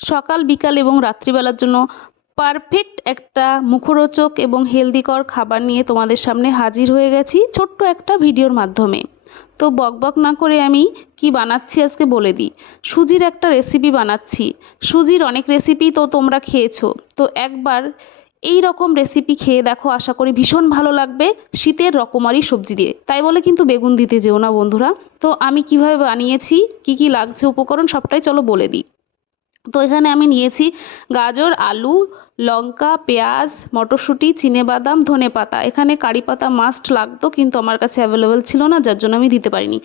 সকাল বিকাল এবং রাত্রিবেলার জন্য পারফেক্ট একটা মুখরোচক এবং হেলদিকর খাবার নিয়ে তোমাদের সামনে হাজির হয়ে গেছি ছোট্ট একটা ভিডিওর মাধ্যমে। তো বকবক না করে আমি কি বানাচ্ছি আজকে বলে দিই। সুজির একটা রেসিপি বানাচ্ছি। সুজির অনেক রেসিপি তো তোমরা খেয়েছো, তো একবার এই রকম রেসিপি খেয়ে দেখো, আশা করি ভীষণ ভালো লাগবে। শীতের রকমারি সবজি দিয়ে, তাই বলে কিন্তু বেগুন দিতে যেও না বন্ধুরা। তো আমি কিভাবে বানিয়েছি, কি কি লাগছে উপকরণ সবটাই চলো বলে দিই। তো এখানে আমি নিয়েছি গাজর, আলু, লঙ্কা, পেঁয়াজ, মটরশুঁটি, চিনেবাদাম, ধনেপাতা। এখানে কারি পাতা মাস্ট লাগতো, কিন্তু আমার কাছে অ্যাভেলেবেল ছিল না, যার জন্য আমি দিতে পারিনি।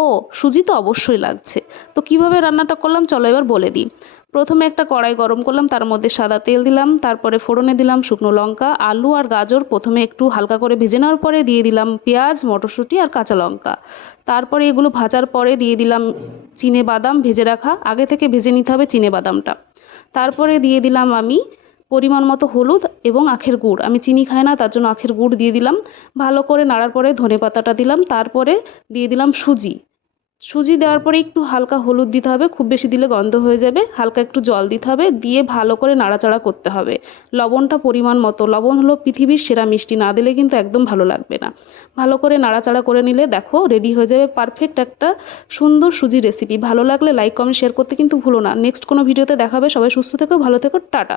ও, সুজি তো অবশ্যই লাগছে। তো কিভাবে রান্নাটা করলাম চলো এবার বলে দিই। প্রথমে একটা কড়াই গরম করলাম, তার মধ্যে সাদা তেল দিলাম, তারপরে ফোড়নে দিলাম শুকনো লঙ্কা, আলু আর গাজর প্রথমে একটু হালকা করে ভেজে নেওয়ার পরে দিয়ে দিলাম পেঁয়াজ, মটরশুঁটি আর কাঁচা লঙ্কা। তারপরে এগুলো ভাজার পরে দিয়ে দিলাম চিনেবাদাম ভেজে রাখা, আগে থেকে ভেজে নিতে হবে চিনেবাদামটা। তারপরে দিয়ে দিলাম আমি পরিমাণ মতো হলুদ এবং আখের গুড়। আমি চিনি খাই না, তার জন্য আখের গুড় দিয়ে দিলাম। ভালো করে নাড়ার পরে ধনেপাতাটা দিলাম, তারপরে দিয়ে দিলাম সুজি। সুজি দেওয়ার পরে একটু হালকা হলুদ দিতে হবে, খুব বেশি দিলে গন্ধ হয়ে যাবে। হালকা একটু জল দিতে হবে, দিয়ে ভালো করে নাড়াচাড়া করতে হবে। লবণটা পরিমাণ মতো, লবণ হলো পৃথিবীর সেরা মিষ্টি, না দিলে কিন্তু একদম ভালো লাগবে না। ভালো করে নাড়াচাড়া করে নিলে দেখো রেডি হয়ে যাবে পারফেক্ট একটা সুন্দর সুজির রেসিপি। ভালো লাগলে লাইক কমেন্ট শেয়ার করতে কিন্তু ভুলো না। নেক্সট কোনো ভিডিওতে দেখাবে। সবাই সুস্থ থেকো, ভালো থেকো, টাটা।